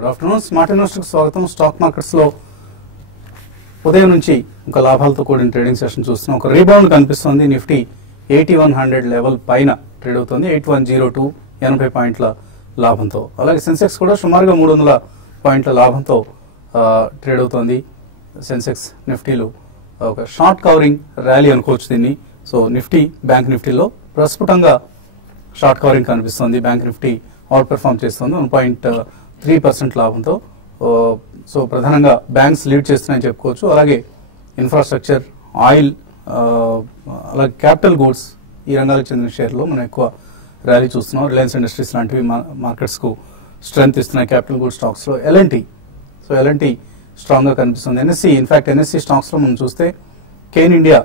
Good afternoon. Smart investor కు స్వాగతం. Stock markets లో ఉదయం నుంచి ఒక లాభాలతో కూడిన ట్రేడింగ్ సెషన్ చూస్తున్నాం. ఒక రీబౌండ్ కనిపిస్తుంది. నిఫ్టీ 8100 లెవెల్ పైన ట్రేడ్ అవుతుంది. 8102 80 పాయింట్ల లాభంతో. అలాగే సెన్సెక్స్ కూడా సుమారుగా 300 పాయింట్ల లాభంతో ట్రేడ్ అవుతోంది. సెన్సెక్స్ నిఫ్టీలు ఒక షార్ట్ కవరింగ్ ర్యాలీ అనుకోవచ్చు దీన్ని. సో నిఫ్టీ బ్యాంక్ నిఫ్టీలో ప్రస్ఫుటంగా షార్ట్ కవరింగ్ కనిపిస్తుంది. బ్యాంక్ నిఫ్టీ అవుట్ పెర్ఫార్మ్ చేస్తుంది 1.3% లాభంతో. సో ప్రధానంగా బ్యాంక్స్ లీడ్ చేస్తున్నాయని చెప్పుకోవచ్చు. అలాగే ఇన్ఫ్రాస్ట్రక్చర్, ఆయిల్, అలాగే క్యాపిటల్ గూడ్స్ ఈ రంగాలకు చెందిన షేర్లో మనం ఎక్కువ ర్యాలీ చూస్తున్నాం. రిలయన్స్ ఇండస్ట్రీస్ లాంటివి మార్కెట్స్కు స్ట్రెంత్ ఇస్తున్నాయి. క్యాపిటల్ గూడ్స్ స్టాక్స్లో ఎల్ఎన్టీ స్ట్రాంగ్గా కనిపిస్తుంది. ఎన్ఎస్సి ఇన్ఫాక్ట్ ఎన్ఎస్సి స్టాక్స్లో మనం చూస్తే కేన్ ఇండియా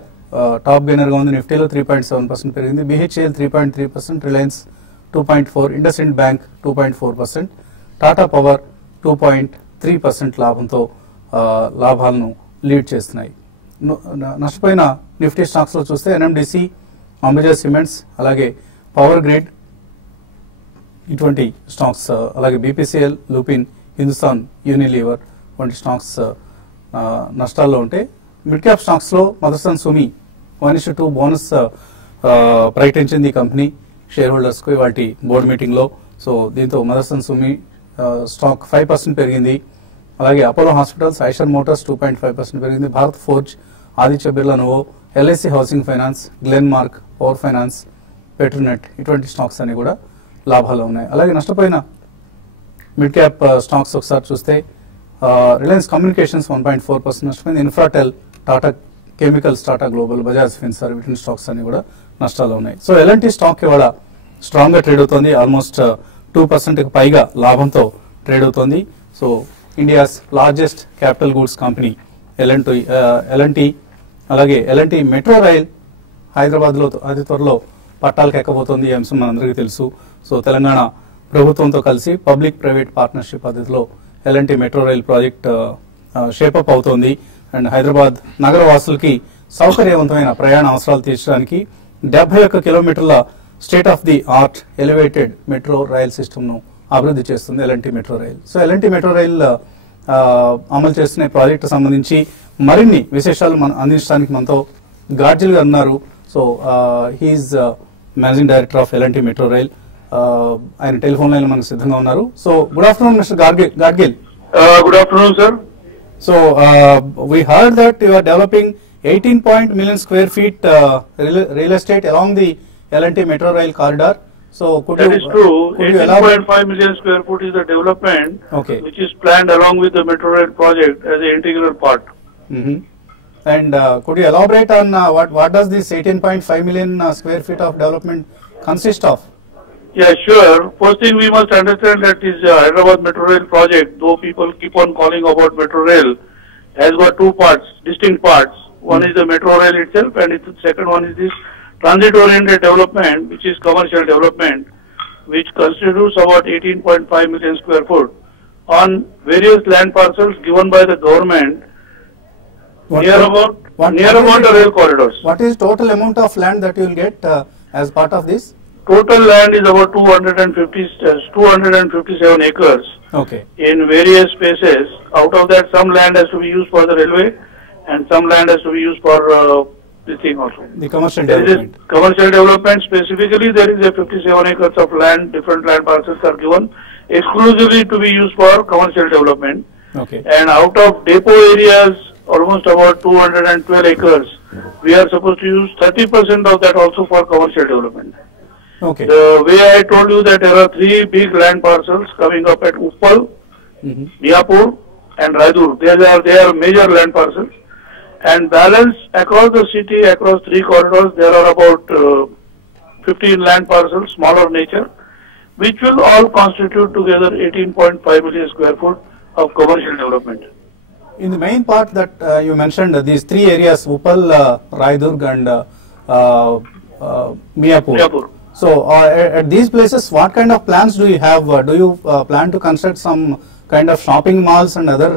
టాప్ గెయినర్గా ఉంది. నిఫ్టీలో 3.7% పెరిగింది. BHL 3.3%, Reliance 2.4%, IndusInd bank 2.4%, Tata power 2.3% లాభంతో లాభాలను లీడ్ చేస్తున్నాయి. నష్టపోయిన నిఫ్టీ స్టాక్స్ లో చూస్తే ఎన్ఎండిసి, అంబుజా సిమెంట్స్, అలాగే పవర్ గ్రిడ్ ఇటువంటి స్టాక్స్, అలాగే బీపీసీఎల్, లూపిన్, హిందుస్థాన్ యూనిలీవర్ వంటి స్టాక్స్ నష్టాల్లో ఉంటే మిడ్ క్యాప్ స్టాక్స్ లో మదర్సన్ సుమి 1:2 బోనస్ ప్రకటించింది ఈ కంపెనీ షేర్ హోల్డర్స్ కు వాటి బోర్డు మీటింగ్ లో. సో దీంతో మదర్సన్ సుమి స్టాక్ 5% పెరిగింది. అలాగే అపోలో హాస్పిటల్స్, ఐషర్ మోటార్స్ 2.5% పెరిగింది. Bharat forge, Aditya Birla novo, LIC housing finance, Glenn mark, power finance, Petronet ఇటువంటి స్టాక్స్ అన్ని కూడా లాభాలు ఉన్నాయి. అలాగే నష్టపోయిన మిడ్ క్యాప్ స్టాక్స్ ఒకసారి చూస్తే రిలయన్స్ కమ్యూనికేషన్స్ 1.4% నష్టపోయింది. ఇన్ఫ్రాటెల్, టాటా కెమికల్స్, టాటా గ్లోబల్, బజాజ్ ఫిన్సర్ వీటి స్టాక్స్ అన్ని కూడా నష్టాలు ఉన్నాయి. సో ఎలాంటి స్టాక్ ఇవాళ స్ట్రాంగ్ గా ట్రేడ్ అవుతుంది. ఆల్మోస్ట్ 2% కి పైగా లాభంతో ట్రేడ్ అవుతుంది. So India's largest capital goods company L and T, అలాగే ఎల్ఎన్టీ మెట్రో రైల్ హైదరాబాద్ లో అతి త్వరలో పట్టాలకు ఎక్కబోతోంది. ఈ అంశం మనందరికీ తెలుసు. సో తెలంగాణ ప్రభుత్వంతో కలిసి పబ్లిక్ ప్రైవేట్ పార్ట్నర్షిప్ పద్ధతిలో L and T metro rail project shape up అవుతోంది. అండ్ హైదరాబాద్ నగర వాసులకి సౌకర్యవంతమైన ప్రయాణ అవసరాలు తీర్చడానికి 71 కిలోమీటర్ల state of the art elevated metro rail system ను అభివృద్ధి చేస్తుంది L and T metro rail. So L and T metro rail అమలు చేస్తున్న ప్రాజెక్టు సంబంధించి మరిన్ని విశేషాలు అందించడానికి మనతో గాడ్జిల్ గారు ఉన్నారు. So he is managing director of L and T metro rail. ఆయన టెలిఫోన్ లైన్ మనకు సిద్ధంగా ఉన్నారు. So good afternoon mister Gadgil. Good afternoon sir. So we heard that you are developing 18 million square feet real estate along the L&T Metro Rail corridor. So that is true. 18.5 million square foot is the development, okay, which is planned along with the Metro Rail project as an integral part. And could you elaborate on what does this 18.5 million square feet of development consist of? Yeah, sure. First thing we must understand that this Hyderabad Metro Rail project, though people keep on calling about Metro Rail, has got two parts, distinct parts. One is the Metro Rail itself, and the second one is this transit-oriented development, which is commercial development, which constitutes about 18.5 million square foot on various land parcels given by the government near about the rail corridors. What is total amount of land that you will get as part of this? Total land is about 257 acres. Okay. In various spaces. Out of that, some land has to be used for the railway, and some land has to be used for this thing also. The commercial development. Commercial development specifically, there is a 57 acres of land. Different land parcels are given exclusively to be used for commercial development. Okay. And out of depot areas, almost about 212 acres, we are supposed to use 30% of that also for commercial development. Okay. The way I told you that there are three big land parcels coming up at Uppal, Diapur and Raidur. They are major land parcels, and balance across the city, across three corridors, there are about 15 land parcels, smaller nature, which will all constitute together 18.5 million square foot of commercial development. In the main part that you mentioned, these three areas, Uppal, Raidurg and Miapur. So at these places, what kind of plans do you have? Do you plan to construct some kind of shopping malls and other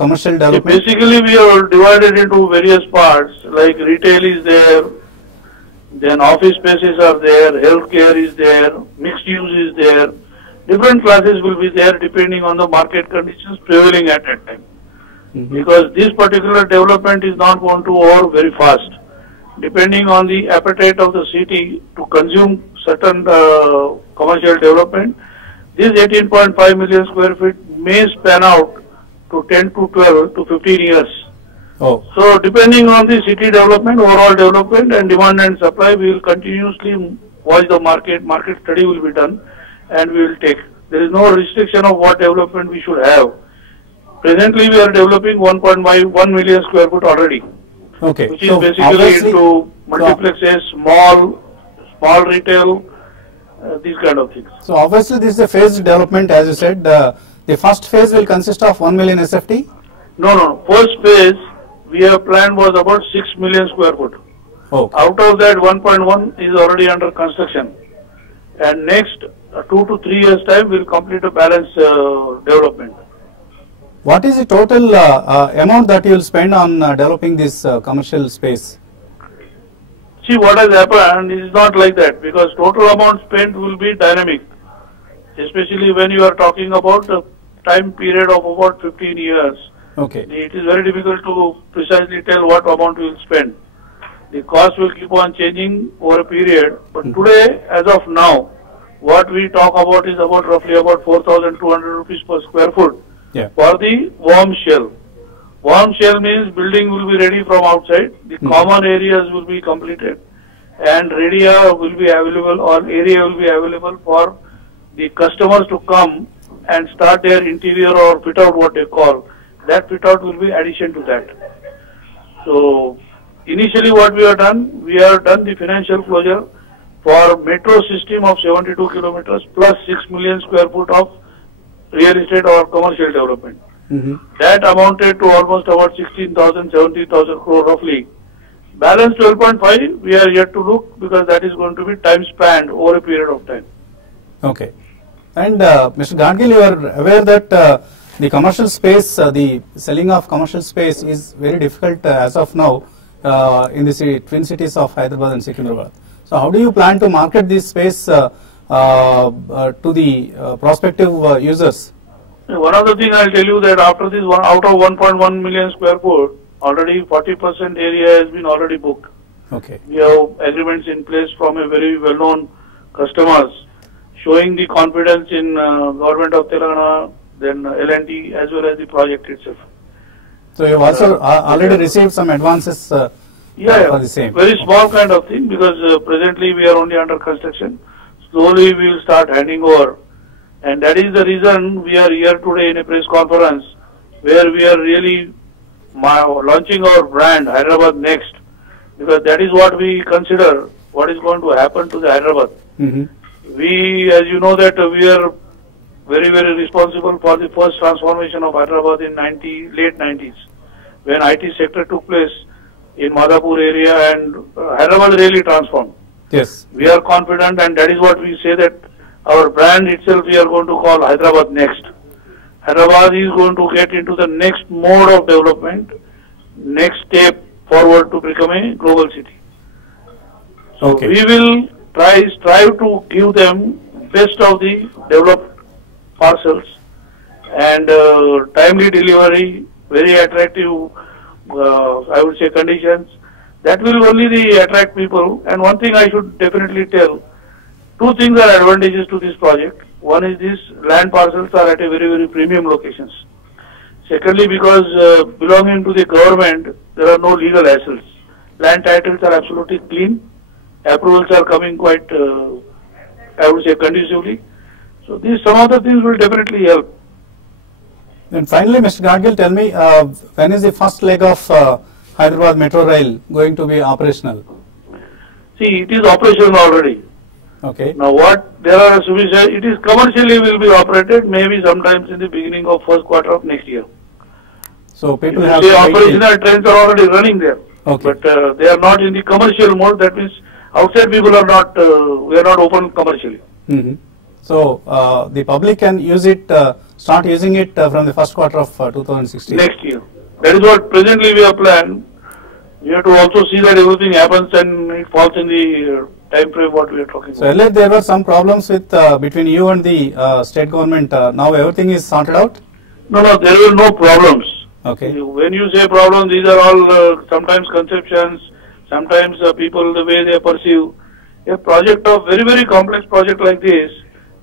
commercial development? Basically, we are divided into various parts, like retail is there, then office spaces are there, healthcare is there, mixed use is there, different classes will be there depending on the market conditions prevailing at that time. Mhm. Because this particular development is not going to over very fast. Depending on the appetite of the city to consume certain commercial development, this 18.5 million square feet may span out to 10 to 12 to 15 years. Oh, So depending on the city development, overall development and demand and supply, we will continuously watch the market study will be done and we will take. There is no restriction of what development we should have. Presently we are developing 1.1 million square foot already, okay. which is So basically obviously- into multiplexes, small retail, these kind of things. So obviously this is a phased development, as you said. The first phase will consist of 1 million SFT. No. First phase we have planned was about 6 million square foot. Oh, Out of that 1.1 is already under construction. And next 2 to 3 years time we will complete a balanced development. what is the total amount that you will spend on developing this commercial space? See, what has happened is not like that because total amount spent will be dynamic, especially when you are talking about a time period of about 15 years. Okay. It is very difficult to precisely tell what amount we will spend. The cost will keep on changing over a period, but today, as of now, what we talk about is about roughly about 4,200 rupees per square foot Yeah. for the warm shell. Warm shell means building will be ready from outside, the common areas will be completed, and area will be available or area will be available for the customers to come and start their interior or fit out, what they call. That fit out will be addition to that. So initially what we have done the financial closure for metro system of 72 kilometers plus 6 million square foot of real estate or commercial development. Mm-hmm. That amounted to almost about 16,000, 17,000 crore roughly. Balance 12.5 we are yet to look because that is going to be time spanned over a period of time. Okay. And Mr. Gadgil, you are aware that the commercial space, the selling of commercial space is very difficult as of now in the twin cities of Hyderabad and Secunderabad. So how do you plan to market this space to the prospective users? One of the things I'll tell you that after this one, out of 1.1 million square foot, already 40% area has been already booked. Okay. We have agreements in place from a very well-known customers, showing the confidence in government of Telangana, then L&T as well as the project itself. So you have also already received some advances for the same. Very small kind of thing because presently we are only under construction. Slowly we will start handing over. And that is the reason we are here today in a press conference where we are really launching our brand Hyderabad Next, because that is what we consider what is going to happen to the Hyderabad. Mm-hmm. We, as you know, that we are very, very responsible for the first transformation of Hyderabad in late 90s when IT sector took place in Madhapur area and Hyderabad really transformed. Yes. We are confident and that is what we say that our brand itself we are going to call Hyderabad Next. Hyderabad is going to get into the next mode of development, next step forward to become a global city. So Okay. we will strive to give them best of the developed parcels and timely delivery, very attractive, I would say conditions. That will only attract people. And one thing I should definitely tell, two things are advantages to this project. One is these land parcels are at a very, very premium locations. Secondly, because belonging to the government, there are no legal hassles. Land titles are absolutely clean. Approvals are coming quite, I would say, conducively. So these some of the things will definitely help. And finally, Mr. Gadgil, tell me, when is the first leg of Hyderabad Metro Rail going to be operational? See, it is operational already. Okay. Now there are sufficient, it is commercially will be operated maybe sometimes in the beginning of first quarter of next year. So people You have say to wait till- operational trains are already running there. Okay. But they are not in the commercial mode. That means outside people are not, we are not open commercially. Mhm. So the public can use it, start using it from the first quarter of 2016. Next year. That is what presently we have planned. We have to also see that everything happens and it falls in the time frame what we are talking So about. earlier there were some problems with between you and the state government. Now everything is sorted out. No, there were no problems. Okay. When you say problems, these are all sometimes conceptions, sometimes people, the way they perceive. A project of very, very complex project like this,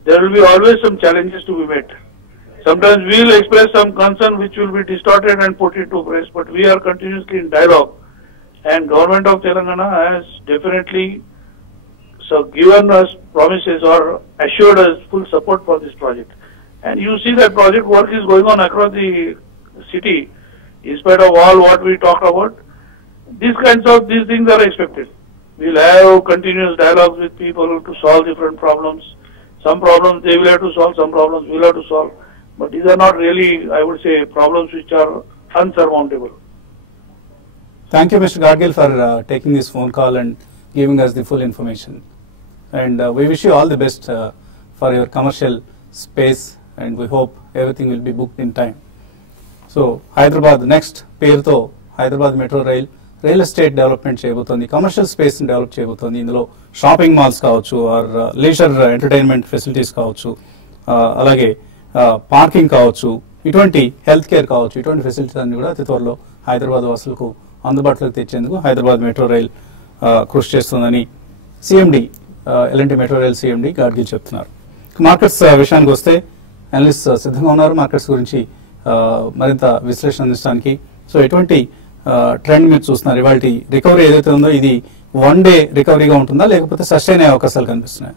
there will be always some challenges to be met. Sometimes we will express some concern which will be distorted and put into press, but we are continuously in dialogue. And Government of Telangana has definitely given us promises or assured us full support for this project. And you see that project work is going on across the city, in spite of all what we talked about. These things are expected. We'll have continuous dialogues with people to solve different problems. Some problems they will have to solve, some problems we'll have to solve. But these are not really, I would say, problems which are unsurmountable. Thank you, Mr. Gadgil, for taking this phone call and giving us the full information. And we wish you all the best for your commercial space, and we hope everything will be booked in time. So, Hyderabad next పేరుతో Hyderabad metro rail estate development చేయబోతోంది, commercial space ని develop చేయబోతోంది. ఇందులో shopping malls కావచ్చు, are leisure entertainment facilities కావచ్చు, అలాగే parking కావచ్చు, ఇటువంటి హెల్త్ కేర్ కావచ్చు, ఇటువంటి ఫెసిలిటీస్ అన్ని కూడా అతి త్వరలో హైదరాబాద్ వాసులకు అందుబాటులోకి తెచ్చేందుకు హైదరాబాద్ మెట్రో రైల్ కృషి చేస్తుందని CMD L and T metro rail CMD Gadgil చెప్తున్నారు. మార్కెట్స్ విషయానికి వస్తే అనలిస్ట్ సిద్ధంగా ఉన్నారు మార్కెట్స్ గురించి మరింత విశ్లేషణ అందించడానికి. సో ఎటువంటి ట్రెండ్ మీరు చూస్తున్నారు? ఇవాళ రికవరీ ఏదైతే ఉందో ఇది వన్ డే రికవరీగా ఉంటుందా, లేకపోతే సస్టైన్ అయ్యే అవకాశాలు కనిపిస్తున్నాయి?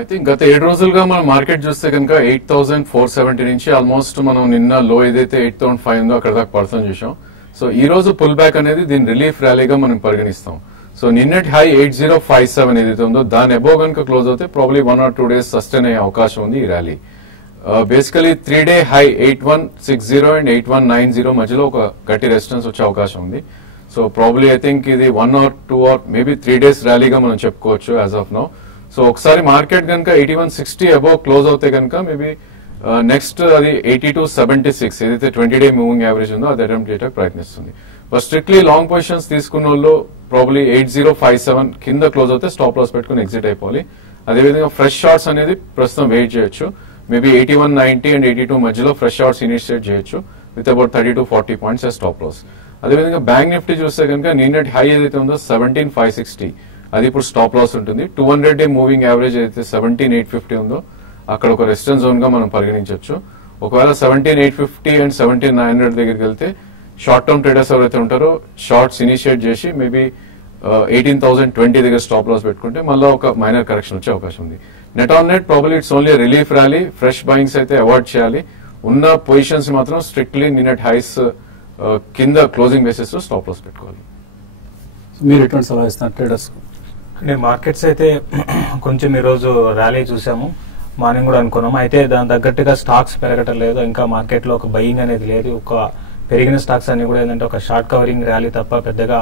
ఐ థింక్ గత 7 రోజులుగా మనం మార్కెట్ చూస్తే కనుక 8,470 నుంచి ఆల్మోస్ట్ మనం నిన్న లో ఏదైతే 8,500 ఉందో అక్కడ దాకా పర్సన్ చూసాం. సో ఈ రోజు పుల్ బ్యాక్ అనేది దీని రిలీఫ్ ర్యాలీగా మనం పరిగణిస్తాం. సో నిన్నటి హై 8057 ఏదైతే ఉందో దాని అబోవ్ కనుక క్లోజ్ అవుతే ప్రాబ్లీ 1 or 2 days సస్టైన్ అయ్యే అవకాశం ఉంది ఈ rally. Basically 3-day high 8160 and 8190 మధ్యలో ఒక గట్టి రెసిస్టెన్స్ వచ్చే అవకాశం ఉంది. సో ప్రాబ్లీ ఐ థింక్ ఇది 1 or 2 or మేబీ 3 days ర్యాలీగా మనం చెప్పుకోవచ్చు యాజ్ ఆఫ్ నౌ. సో ఒకసారి మార్కెట్ కనుక 8160 అబోవ్ క్లోజ్ అవుతే కనుక మేబీ నెక్స్ట్ అది 8276 ఏదైతే 20-day మూవింగ్ యావరేజ్ ఉందో అది అటెంప్ట్ చేయడానికి ప్రయత్నిస్తుంది. బట్ స్ట్రిక్ట్లీ లాంగ్ పొజిషన్స్ తీసుకున్న వాళ్ళు ప్రాబ్లీ 8057 కింద క్లోజ్ అవుతే స్టాప్ లాస్ పెట్టుకుని ఎగ్జిట్ అయిపోవాలి. అదేవిధంగా ఫ్రెష్ షార్ట్స్ అనేది ప్రస్తుతం వెయిట్ చేయొచ్చు. మేబీ 8190 అండ్ 82 మధ్యలో ఫ్రెష్ షార్ట్స్ ఇనిషియేట్ చేయొచ్చు with about 30-40 points stop loss. అదేవిధంగా బ్యాంక్ నిఫ్టీ చూస్తే కనుక నిన్నటి హై ఏదైతే ఉందో 17560 అది ఇప్పుడు స్టాప్ లాస్ ఉంటుంది. 200-day మూవింగ్ యావరేజ్ అయితే 17850 ఉందో అక్కడ ఒక రెసిస్టెన్స్ జోన్ గా మనం పరిగణించవచ్చు. ఒకవేళ 17850 అండ్ 17900 దగ్గరికి వెళ్తే షార్ట్ టర్మ్ ట్రేడర్స్ ఎవరైతే ఉంటారో షార్ట్స్ ఇనిషియేట్ చేసి మేబీ 18,020 దగ్గర స్టాప్ లాస్ పెట్టుకుంటే మళ్ళీ ఒక మైనర్ కరెక్షన్ వచ్చే అవకాశం ఉంది. Net on net probably it's only relief rally. Fresh beings అయితే అవాయిడ్ చేయాలి. ఉన్న పొజిషన్స్ మాత్రం స్ట్రిక్ట్లీ నిన్నటి హైస్ కింద క్లోజింగ్ బేసిస్ లో స్టాప్ లాస్ పెట్టుకోవాలి. మీరు ఎటువంటి సలహా ఇస్తున్నారు ట్రేడర్స్? మార్కెట్స్ అయితే కొంచెం ఈరోజు ర్యాలీ చూసాము, మార్నింగ్ కూడా అనుకున్నాము. అయితే దాని తగ్గట్టుగా స్టాక్స్ పెరగటం లేదు, ఇంకా మార్కెట్ లో ఒక బయింగ్ అనేది లేదు. ఒక పెరిగిన స్టాక్స్ అన్ని కూడా ఏంటంటే ఒక షార్ట్ కవరింగ్ ర్యాలీ తప్ప పెద్దగా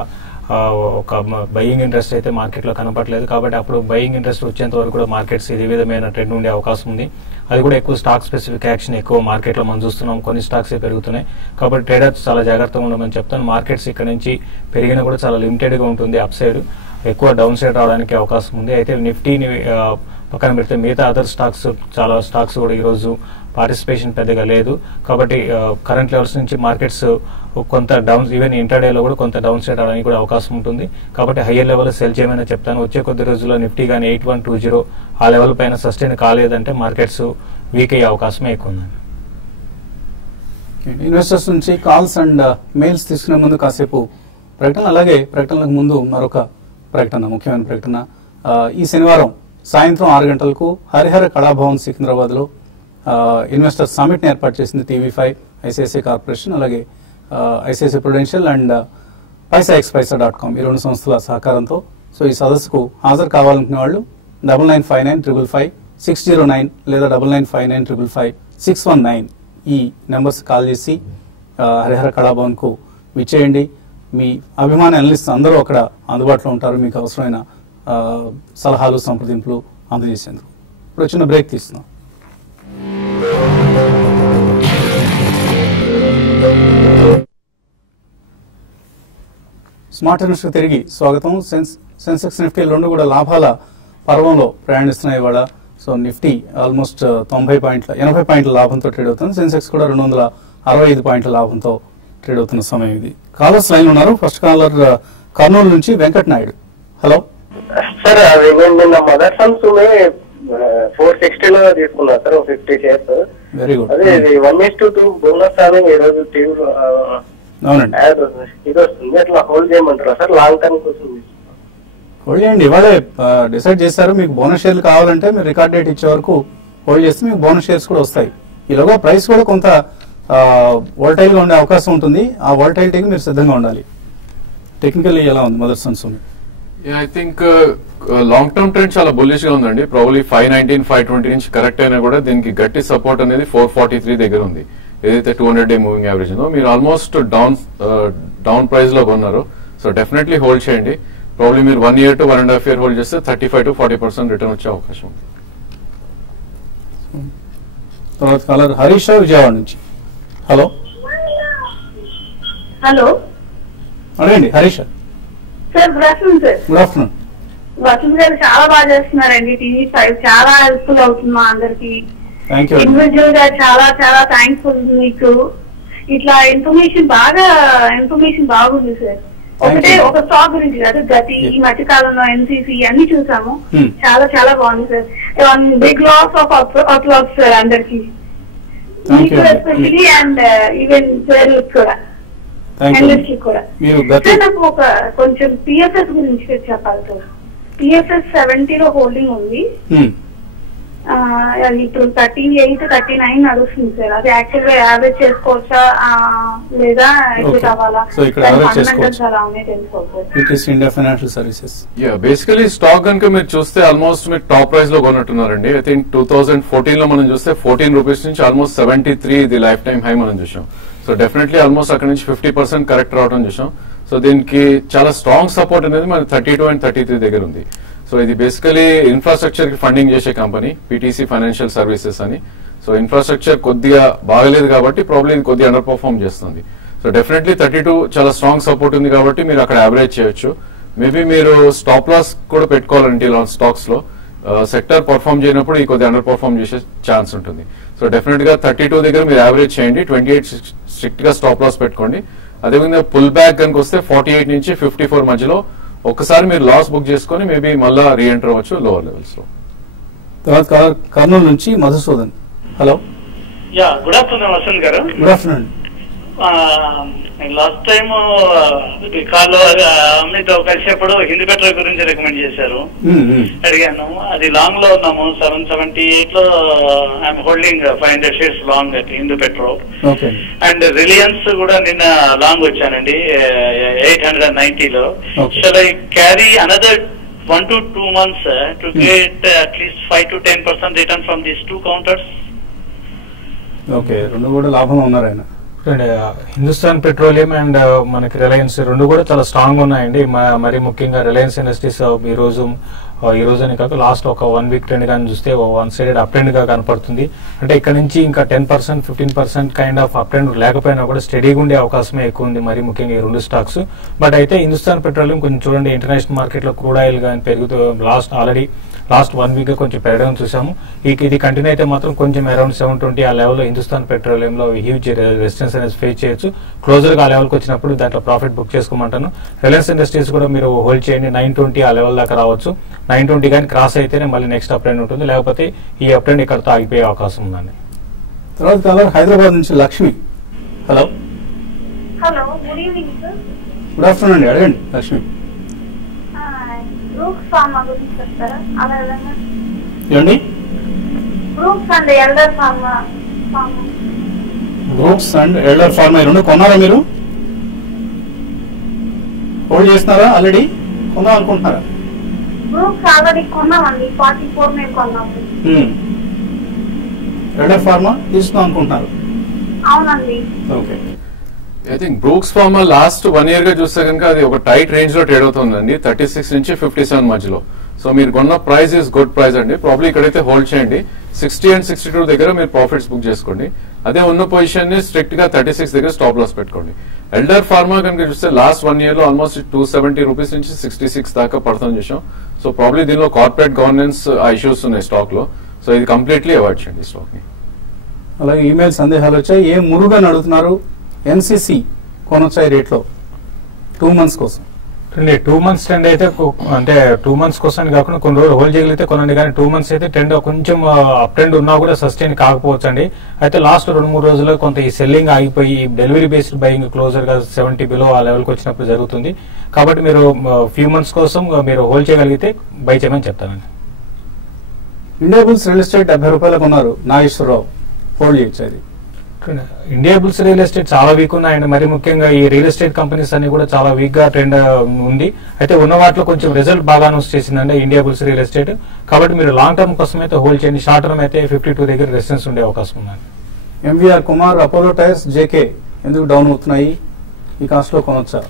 ఒక బయింగ్ ఇంట్రెస్ట్ అయితే మార్కెట్ లో కనపడలేదు. కాబట్టి అప్పుడు బయింగ్ ఇంట్రెస్ట్ వచ్చేంత వరకు కూడా మార్కెట్స్ ఇదే విధమైన ట్రెండ్ ఉండే అవకాశం ఉంది. అది కూడా ఎక్కువ స్టాక్ స్పెసిఫిక్ యాక్షన్ ఎక్కువ మార్కెట్ లో మనం చూస్తున్నాం. కొన్ని స్టాక్స్ పెరుగుతున్నాయి కాబట్టి ట్రేడర్స్ చాలా జాగ్రత్తగా ఉండమని చెప్తాను. మార్కెట్స్ ఇక్కడ నుంచి పెరిగినా కూడా చాలా లిమిటెడ్ గా ఉంటుంది, అప్ సైడ్ ఎక్కువ డౌన్ సైడ్ రావడానికి అవకాశం ఉంది. అయితే నిఫ్టీని పక్కన పెడితే మిగతా అదర్ స్టాక్స్ చాలా స్టాక్స్ కూడా ఈ రోజు పార్టిసిపేషన్ పెద్దగా లేదు. కాబట్టి కరెంట్ లెవెల్స్ నుంచి మార్కెట్స్ కొంత డౌన్, ఈవెన్ ఇంటర్డేలో కూడా కొంత డౌన్ సైడ్ రావడానికి కూడా అవకాశం ఉంటుంది. కాబట్టి హయ్యర్ లెవెల్ సెల్ చేయమని చెప్తాను. వచ్చే కొద్ది రోజుల్లో నిఫ్టీ కానీ 8120 ఆ లెవెల్ పైన సస్టైన్ కాలేదంటే మార్కెట్స్ వీక్ అయ్యే అవకాశమే ఎక్కువ ఉంది. ఇన్వెస్టర్స్ నుంచి కాల్స్ అండ్ మెయిల్స్ తీసుకునే ముందు కాసేపు ప్రకటన, అలాగే ప్రకటనలకు ముందు మరొక ప్రకటన, ముఖ్యమైన ప్రకటన. ఈ శనివారం సాయంత్రం 6 గంటలకు హరిహర కళాభవన్ సికింద్రాబాద్ లో ఇన్వెస్టర్ సమిట్ ని ఏర్పాటు చేసింది TV5, ఐసిఐసిఐ కార్పొరేషన్, అలాగే ఐసిఐసిఐ ప్రుడెన్షియల్ అండ్ paisa.com ఈ రెండు సంస్థల సహకారంతో. సో ఈ సదస్సుకు హాజరు కావాలనుకునే వాళ్ళు 9959555609 లేదా 9959555619 ఈ నెంబర్స్ కాల్ చేసి హరిహర కళాభవన్ కు విచ్చేయండి. మీ అభిమాన అనలిస్ట్ అందరూ అక్కడ అందుబాటులో ఉంటారు మీకు అవసరమైన సలహాలు సంప్రదింపులు అందజేసేందుకు. ఇప్పుడు చిన్న బ్రేక్ తీస్తున్నాం. స్మార్ట్ ఇన్వెస్టర్ తిరిగి స్వాగతం. సెన్సెక్స్ నిఫ్టీ రెండు కూడా లాభాల పర్వంలో ప్రయాణిస్తున్నాయి ఇవాళ. సో నిఫ్టీ ఆల్మోస్ట్ 80 పాయింట్ల లాభంతో ట్రేడ్ అవుతుంది. సెన్సెక్స్ కూడా 265 పాయింట్ల లాభంతో ట్రేడ్ అవుతున్న సమయం ఇది. కాలర్స్ లైన్ ఉన్నారు. ఫస్ట్ కాలర్ కర్నూలు నుంచి వెంకట్ నాయుడు. హలో సార్, అది నేను నిన్న మదర్సన్స్ 460లో తీసుకున్నా సార్, 50 షేర్స్. Very good. అదే ఇది 1:2 బోనస్ అని ఈ రోజు టీవీలో అవునండి, ఇది వస్తుంది. అట్లా హోల్డ్ చేయమంటారా సార్? లాంగ్ టర్మ్ కోసం హోల్డ్ చేయండి. ఇవాళే డిసైడ్ చేశారు మీకు బోనస్ షేర్లు కావాలంటే మీరు రికార్డ్ డేట్ ఇచ్చే వరకు హోల్డ్ చేస్తే మీకు బోనస్ షేర్స్ కూడా వస్తాయి. ఈలోగా ప్రైస్ కూడా కొంత వోల్టైల్ గా ఉండే అవకాశం ఉంటుంది. ఆ వోల్టైలిటీకి మీరు సిద్ధంగా ఉండాలి. టెక్నికల్లీ ఎలా ఉంది Mothersons? I think long term trend చాలా బుల్లిష్ గా ఉందండి. ప్రాబ్లీ 519, 520 నుంచి కరెక్ట్ అయినా కూడా దీనికి గట్టి సపోర్ట్ అనేది 443 దగ్గర ఉంది. ఏదైతే 200-డే మూవింగ్ యావరేజ్ ఉందో మీరు ఆల్మోస్ట్ డౌన్ ప్రైస్ లో కొన్నారు. సో డెఫినెట్లీ హోల్డ్ చేయండి. ప్రాబ్లీ మీరు 1 year to 1.5 year హోల్డ్ చేస్తే 35 to 40% రిటర్న్ వచ్చే అవకాశం ఉంది. తర్వాత కాలర్ హరీష్ విజయవాడ నుంచి. హలో హలో అడగండి Harish. Sir, good afternoon sir. Good afternoon. Vasant garu చాలా బాగా చేస్తున్నారండి. TV5 చాలా హెల్ప్ఫుల్ అవుతుంది మా అందరికి. Thank you. ఇండివిజువల్ గా చాలా చాలా థ్యాంక్ఫుల్ మీకు. ఇట్లా ఇన్ఫర్మేషన్ బాగుంది సార్. ఒక స్టాక్ గురించి కాదు, గతి ఈ మధ్య కాలంలో NCC అన్ని చూసాము. చాలా చాలా బాగుంది sir. Big lots of applause sir అందరికి, మీకు ఎస్పెషలీ అండ్ ఈవెన్ జర్నలిస్ట్ కూడా, అనలిస్ట్ కూడా. సార్ నాకు ఒక కొంచెం PFS గురించి చెప్పాలి సార్. PFS 70లో హోల్డింగ్ ఉంది. అది ఇప్పుడు 38, 39 నడుస్తుంది సార్. అది యాక్చువల్ గా యావరేజ్ చేసుకోవచ్చా లేదా ఎగ్జిట్ అవ్వాలా? ఫండమెంటల్స్ అలా ఉన్నాయి తెలుసుకోవచ్చు. బేసికలీ స్టాక్ కనుక మీరు చూస్తే ఆల్మోస్ట్ మీరు టాప్ ప్రైస్ లో కొన్నట్టున్నారండి. ఐ థింక్ 2014 లో మనం చూస్తే 14 రూపీస్ నుంచి ఆల్మోస్ట్ 73 ఇది లైఫ్ టైం హై మనం చూసాం. సో డెఫినెట్లీ ఆల్మోస్ట్ అక్కడ నుంచి 50% కరెక్ట్ రావడం చూసాం. సో దీనికి చాలా స్ట్రాంగ్ సపోర్ట్ అనేది మన 32 and 33 దగ్గర ఉంది. సో ఇది బేసికలీ ఇన్ఫ్రాస్ట్రక్చర్ కి ఫండింగ్ చేసే కంపెనీ PTC ఫైనాన్షియల్ సర్వీసెస్ అని. సో ఇన్ఫ్రాస్ట్రక్చర్ కొద్దిగా బాగలేదు కాబట్టి ప్రాబ్లమ్ ఇది కొద్దిగా అండర్ పర్ఫార్మ్ చేస్తుంది. సో డెఫినెట్లీ 32 చాలా స్ట్రాంగ్ సపోర్ట్ ఉంది కాబట్టి మీరు అక్కడ యావరేజ్ చేయొచ్చు. మేబీ మీరు స్టాప్ లాస్ కూడా పెట్టుకోవాలంటే ఇలా స్టాక్స్ లో సెక్టర్ పర్ఫార్మ్ చేయనప్పుడు ఈ కొద్దిగా అండర్ పర్ఫార్మ్ చేసే ఛాన్స్ ఉంటుంది. సో డెఫినెట్ గా 32 దగ్గర మీరు యావరేజ్ చేయండి. 28 స్ట్రిక్ట్ గా స్టాప్ లాస్ పెట్టుకోండి. అదేవిధంగా పుల్ బ్యాక్ కనుక వస్తే 48 నుంచి 54 మధ్యలో ఒక్కసారి మీరు లాస్ బుక్ చేసుకుని మేబీ మళ్ళా రీఎంటర్ అవ్వచ్చు లోవర్ లెవెల్స్ లో. తర్వాత కర్నూలు నుంచి Madhusudan. Hello. Good afternoon Vasant గారు. Good afternoon. లాస్ట్ టైమ్ కాల్లో మీతో కలిసేప్పుడు హిందీ పెట్రోల్ గురించి రికమెండ్ చేశారు. అడిగాను. అది లాంగ్ లో ఉన్నాము. 778 లో I'm holding 500 shares long at హిందూ పెట్రోల్. అండ్ రిలయన్స్ కూడా నిన్న లాంగ్ వచ్చానండి 890 లో. Shall I carry another 1 to 2 months to get at least 5 to 10% return from these two counters? Okay, రెండు కూడా లాభంలో ఉన్నారు ఆయన. హిందుస్థాన్ పెట్రోలియం అండ్ మనకి రిలయన్స్ రెండు కూడా చాలా స్ట్రాంగ్ ఉన్నాయండి. మరి ముఖ్యంగా రిలయన్స్ ఇండస్ట్రీస్ ఈ రోజు అని కాక లాస్ట్ ఒక 1 week ట్రెండ్ కానీ చూస్తే 1 sided అప్ ట్రెండ్ గా కనపడుతుంది. అంటే ఇక్కడ నుంచి ఇంకా 10%, 15% కైండ్ ఆఫ్ అప్ ట్రెండ్ లేకపోయినా కూడా స్టడీగా ఉండే అవకాశమే ఎక్కువ ఉంది, మరి ముఖ్యంగా ఈ రెండు స్టాక్స్. బట్ అయితే హిందుస్థాన్ పెట్రోలియం కొంచెం చూడండి, ఇంటర్నేషనల్ మార్కెట్ లో క్రూడ్ ఆయిల్ కానీ పెరుగుతూ లాస్ట్ 1 week గా కొంచెం పెరగడం చూసాము. ఇది కంటిన్యూ అయితే మాత్రం కొంచెం అరౌండ్ 720 ఆ లెవెల్లో హిందుస్థాన్ పెట్రోలియంలో హ్యూజ్ రెసిస్టెన్స్ అనేది ఫేస్ చేయొచ్చు. క్లోజర్ గా ఆ లెవెల్కి వచ్చినప్పుడు దాంట్లో ప్రాఫిట్ బుక్ చేసుకోమంటాను. రిలయన్స్ ఇండస్ట్రీస్ కూడా మీరు హోల్డ్ చేయండి. 920 ఆ లెవెల్ దాకా రావచ్చు. 920 కానీ క్రాస్ అయితేనే మళ్ళీ నెక్స్ట్ అప్ ట్రెండ్ ఉంటుంది, లేకపోతే ఈ అప్ ట్రెండ్ ఇక్కడతో ఆగిపోయే అవకాశం ఉందండి. తర్వాత కాలర్ హైదరాబాద్ నుంచి Lakshmi. Hello. Hello, good evening sir. Good afternoon అండి, అడగండి లక్ష్మి. బ్రూక్స్ ఫార్మా గురించి చెప్తారా? ఏమండి? Brooks and elder pharma. Brooks and elder pharma రెండు కొన్నారా మీరు? హోల్డ్ చేస్తున్నారా? ఆల్రెడీ కొన్నా అనుకుంటున్నారా? బ్రూక్స్ ఆల్రెడీ కొన్నామండి, 44 మేము కొన్నాము. ఎల్డర్ ఫార్మా తీసుకుందాం అనుకుంటున్నారు? అవునండి. Okay. I think Brooks pharma last 1 year గా చూస్తే కనుక అది ఒక టైట్ రేంజ్ లో ట్రేడ్ అవుతుందండి, 36 నుంచి 57 మధ్యలో. సో మీరు కొన్న ప్రైస్ ఇస్ గుడ్ ప్రైస్ అండి. ప్రాబ్లీ ఇక్కడైతే హోల్డ్ చేయండి. 60 and 62 దగ్గర మీరు ప్రాఫిట్స్ బుక్ చేసుకోండి. అదే ఉన్న పొజిషన్ ని స్ట్రిక్ట్ గా 36 దగ్గర స్టాప్ లాస్ పెట్టుకోండి. ఎల్డర్ ఫార్మా కనుక చూస్తే లాస్ట్ 1 year లో ఆల్మోస్ట్ 270 రూపీస్ నుంచి 66 దాకా పడుతుంది చూసాం. సో ప్రాబ్లీ దీనిలో కార్పొరేట్ గవర్నెన్స్ ఇష్యూస్ ఉన్నాయి స్టాక్ లో. సో ఇది కంప్లీట్లీ అవాయిడ్ చేయండి స్టాక్ ని. అలాగే ఈమెయిల్ సందేహాలు వచ్చాయి. ఏ మురుగన్ అడుగుతున్నారు, ఎన్సీసీ కొనొచ్చాయి రేట్లో 2 months కోసం. 2 months ట్రెండ్ అయితే అంటే 2 months కోసం కాకుండా కొన్ని రోజులు హోల్డ్ చేయగలిగితే కొనండి, కానీ 2 months అయితే ట్రెండ్ కొంచెం అప్ ట్రెండ్ ఉన్నా కూడా సస్టైన్ కాకపోవచ్చు అండి. అయితే లాస్ట్ 2-3 రోజుల్లో కొంత ఈ సెల్లింగ్ ఆగిపోయి డెలివరీ బేస్డ్ బయింగ్ క్లోజర్ గా 70 బిలో ఆ లెవెల్ కి వచ్చినప్పుడు జరుగుతుంది. కాబట్టి మీరు ఫ్యూ మంత్స్ కోసం మీరు హోల్డ్ చేయగలిగితే బై చేయమని చెప్తానండి. ఇండియా బుల్స్ రియల్ ఎస్టేట్ 70 రూపాయలకు ఉన్నారు, నాగేశ్వరరావు హోల్డ్ చేయొచ్చు. అది ఇండియా బుల్స్ రియల్ ఎస్టేట్ చాలా వీక్ ఉన్నాయండి. మరి ముఖ్యంగా ఈ రియల్ ఎస్టేట్ కంపెనీస్ అన్ని కూడా చాలా వీక్ గా ట్రెండ్ ఉంది. అయితే ఉన్న వాటిలో కొంచెం రిజల్ట్ బాగా అనౌన్స్ చేసిందండి ఇండియా బుల్స్ రియల్ ఎస్టేట్. కాబట్టి మీరు లాంగ్ టర్మ్ కోసం అయితే హోల్డ్ చేయండి. షార్ట్ టర్మ్ అయితే 52 దగ్గర రెసిస్టెన్స్ ఉండే అవకాశం ఉందండి. MVR Kumar, Apollo tyres JK ఎందుకు డౌన్ అవుతున్నాయి, ఈ కాస్ట్ లో కొనొచ్చా?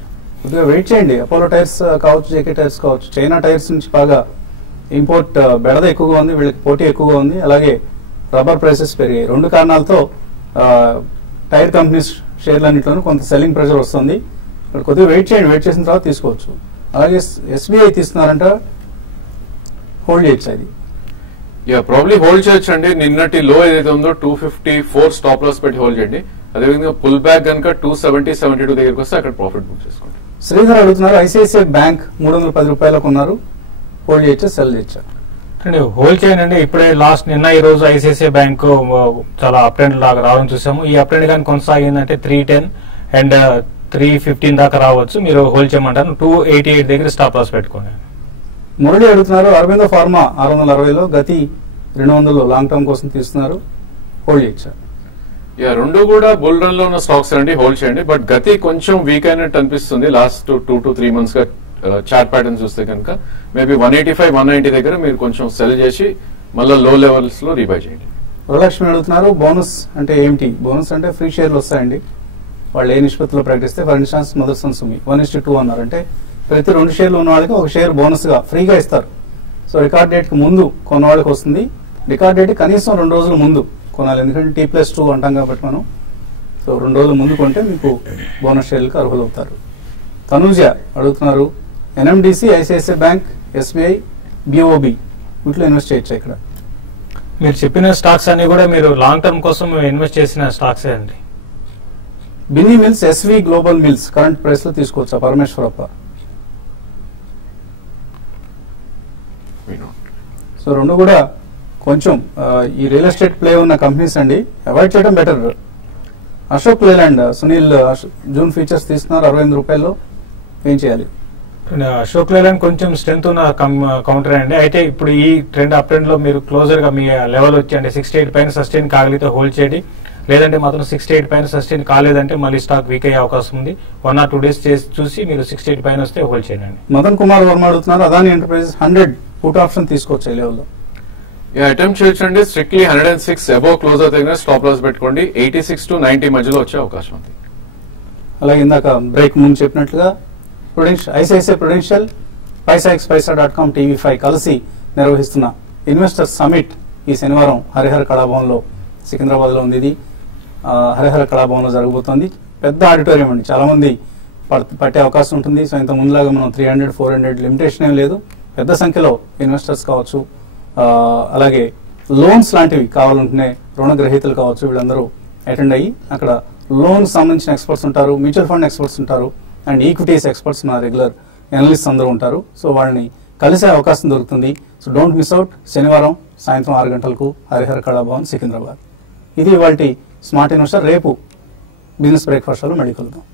కొద్దిగా వెయిట్ చేయండి. అపోలో టైర్స్ కావచ్చు, జేకే టైర్స్ కావచ్చు, చైనా టైర్స్ నుంచి బాగా ఇంపోర్ట్ బెడద ఎక్కువగా ఉంది, వీళ్ళకి పోటీ ఎక్కువగా ఉంది. అలాగే రబ్బర్ ప్రైసెస్ పెరిగాయి. 2 కారణాలతో టైర్ కంపెనీస్ షేర్లన్నింటిలోనూ కొంత సెల్లింగ్ ప్రెషర్ వస్తుంది. కొద్దిగా వెయిట్ చేయండి, వెయిట్ చేసిన తర్వాత తీసుకోవచ్చు. అలాగే ఎస్బీఐ తీస్తున్నారంట, హోల్డ్ చేయొచ్చు. అది ప్రాబ్లీ హోల్డ్ చేయొచ్చు అండి. నిన్నటి లో ఏదైతే ఉందో 254 స్టాప్ లాస్ పెట్టి హోల్డ్ చేయండి. అదేవిధంగా పుల్ బ్యాక్ కనుక 270-72 దగ్గరకు వస్తే అక్కడ ప్రాఫిట్ బుక్ చేసుకోండి. శ్రీధర్ అడుగుతున్నారు, ఐసిఐసిఐ బ్యాంక్ 310 రూపాయలకు ఉన్నారు, హోల్డ్ చేయొచ్చా, సెల్ చేయొచ్చా? హోల్డ్ చేయండి. ఇప్పుడే లాస్ట్ నిన్న ఈ రోజు ఐసిఐసిఐ బ్యాంక్ చాలా అప్ ట్రెండ్ లాగా రావడం చూసాము. ఈ అప్ ట్రెండ్ కానీ కొనసాగిందంటే 310 అండ్ 315 దాకా రావచ్చు. మీరు హోల్డ్ చేయమంటారు. 288 దగ్గర స్టాప్ లాస్ పెట్టుకోండి. మురళి అడుగుతున్నారు, అరవిందో ఫార్మా 660లో, గతి 200 లాంగ్ టర్మ్ కోసం తీస్తున్నారు, హోల్డ్ చేయొచ్చా? రెండు కూడా బుల్ రన్ లో ఉన్న స్టాక్స్ అండి, హోల్డ్ చేయండి. బట్ గతి కొంచెం వీక్ అయినట్టు అనిపిస్తుంది లాస్ట్ 2 to 3 months గా. చార్ట్ ప్యాటర్న్ చూస్తే కనుక మేబీ 185-190 దగ్గర మీరు కొంచెం సెల్ చేసి మళ్ళీ లో లెవెల్స్ లో రీబై చేయండి. వరలక్ష్మి అడుగుతున్నారు, బోనస్ అంటే ఏమిటి? బోనస్ అంటే ఫ్రీ షేర్లు వస్తాయండి, వాళ్ళు ఏ నిష్పత్తిలో ప్రకటిస్తే. ఫర్ ఇన్స్టాన్స్ మదర్సన్ సుమి 1:2 అన్నారు, అంటే ప్రతి 2 షేర్లు ఉన్న వాళ్ళకి 1 షేర్ బోనస్ గా ఫ్రీగా ఇస్తారు. సో రికార్డ్ డేట్ కి ముందు కొన్న వాళ్ళకి వస్తుంది. రికార్డ్ డేట్ కనీసం 2 రోజుల ముందు కొనాలి, ఎందుకంటే T+2 అంటాం కాబట్టి మనం. సో 2 రోజుల ముందు కొంటే మీకు బోనస్ షేర్లకు అర్హులవుతారు. తనూజ అడుగుతున్నారు, NMDC, ICICI bank, SBI, BOB వీటిలో ఇన్వెస్ట్ చేయొచ్చు. ఇక్కడ మీరు చెప్పిన స్టాక్స్ అన్ని కూడా మీరు లాంగ్ టర్మ్ కోసం ఇన్వెస్ట్ చేసిన స్టాక్స్ అండి. Binny mills, SV global mills current price లో తీసుకోవచ్చా? పరమేశ్వరప్ప. సో 2 కూడా కొంచెం ఈ రియల్ ఎస్టేట్ ప్లే ఉన్న కంపెనీస్ అండి, అవాయిడ్ చేయడం better. Ashok Leyland, Sunil June futures తీస్తున్నారు 65 రూపాయల్లో, ఏం చేయాలి? అశోక్ లేలాండ్ కొంచెం స్ట్రెంత్ ఉన్న కౌంటర్ అండి. అయితే ఇప్పుడు ఈ ట్రెండ్ అప్ ట్రెండ్ లో మీరు క్లోజర్ గా మీ లెవెల్ వచ్చి అంటే 68 పైన సస్టైన్ కాగలిగితే హోల్డ్ చేయండి. లేదంటే మాత్రం 68 పైన సస్టైన్ కాలేదంటే మళ్ళీ స్టాక్ వీక్ అయ్యే అవకాశం ఉంది. 1 or 2 days చూసి మీరు 68 పైన వస్తే హోల్డ్ చేయండి. మదన్ కుమార్ వర్మ అడుగుతున్నారు, అదాని ఎంటర్ప్రైజెస్ 100 పుట్ ఆప్షన్ తీసుకోవచ్చు ఈ లెవెల్లో. అటెంప్ట్ చేయొచ్చండి. స్ట్రిక్ట్లీ 106 అబోవ్ క్లోజర్ దగ్గర స్టాప్ లాస్ పెట్టుకోండి. 86 to 90 మధ్యలో వచ్చే అవకాశం ఉంది. అలాగే ఇందాక బ్రేక్ ముందు చెప్పినట్లుగా ఐసిఐసిఐ ప్రుడెన్షియల్, పైసాx.com, TV5 కలిసి నిర్వహిస్తున్న ఇన్వెస్టర్ సమిట్ ఈ శనివారం హరిహర కళాభవన్లో సికింద్రాబాద్ లో ఉంది. ఇది హరిహర కళాభవన్లో జరగబోతోంది. పెద్ద ఆడిటోరియం అండి, చాలా మంది పట్టే అవకాశం ఉంటుంది. సో ఇంత ముందులాగా మనం 300-400 లిమిటేషన్ ఏం లేదు. పెద్ద సంఖ్యలో ఇన్వెస్టర్స్ కావచ్చు, అలాగే లోన్స్ లాంటివి కావాలంటే రుణగ్రహీతలు కావచ్చు, వీళ్ళందరూ అటెండ్ అయ్యి అక్కడ లోన్ సంబంధించిన ఎక్స్పర్ట్స్ ఉంటారు, మ్యూచువల్ ఫండ్ ఎక్స్పర్ట్స్ ఉంటారు, అండ్ ఈక్విటీస్ ఎక్స్పర్ట్స్ మన రెగ్యులర్ ఎనలిస్ట్ అందరూ ఉంటారు. సో వాళ్ళని కలిసే అవకాశం దొరుకుతుంది. So don't miss out. శనివారం సాయంత్రం 6 గంటలకు హరిహర కళాభవన్, సికింద్రాబాద్. ఇది ఇవాల్టి స్మార్ట్ ఇన్వెస్టర్. రేపు బిజినెస్ బ్రేక్ఫాస్ట్ లో మళ్ళీ కలుద్దాం.